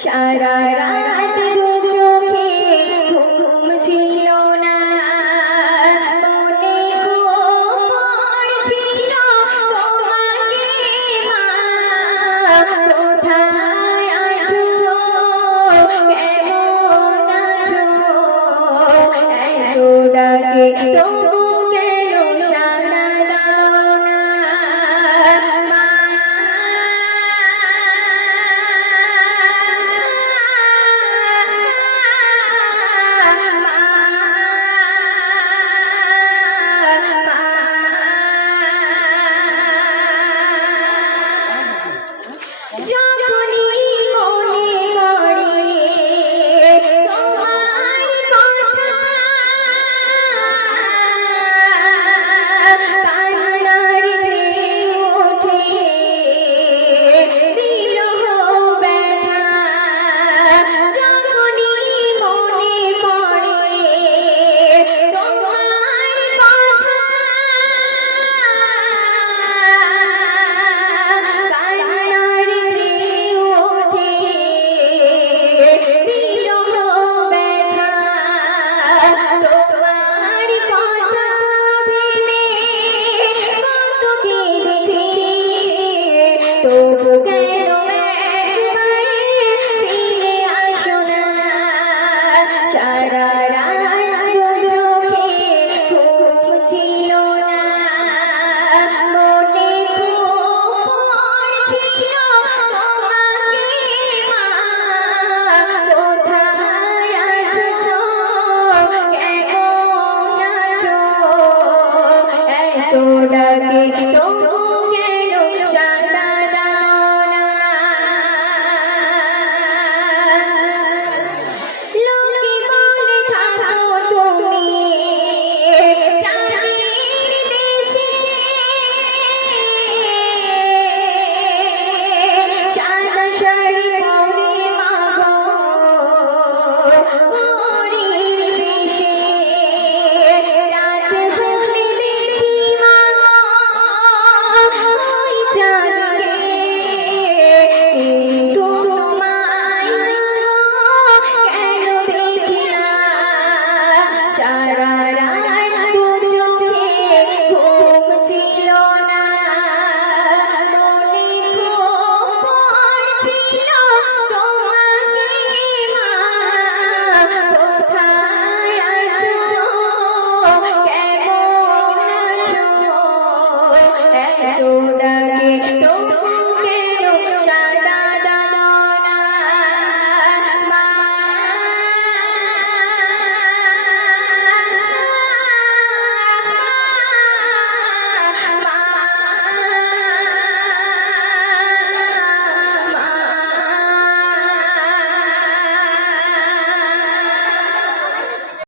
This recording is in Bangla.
সারা রাত দু চোখে ঘুম ছিল না। মনে ছিল তোমাকে মা কোথায় আছো? কেমন আছো? এত ডাকে John.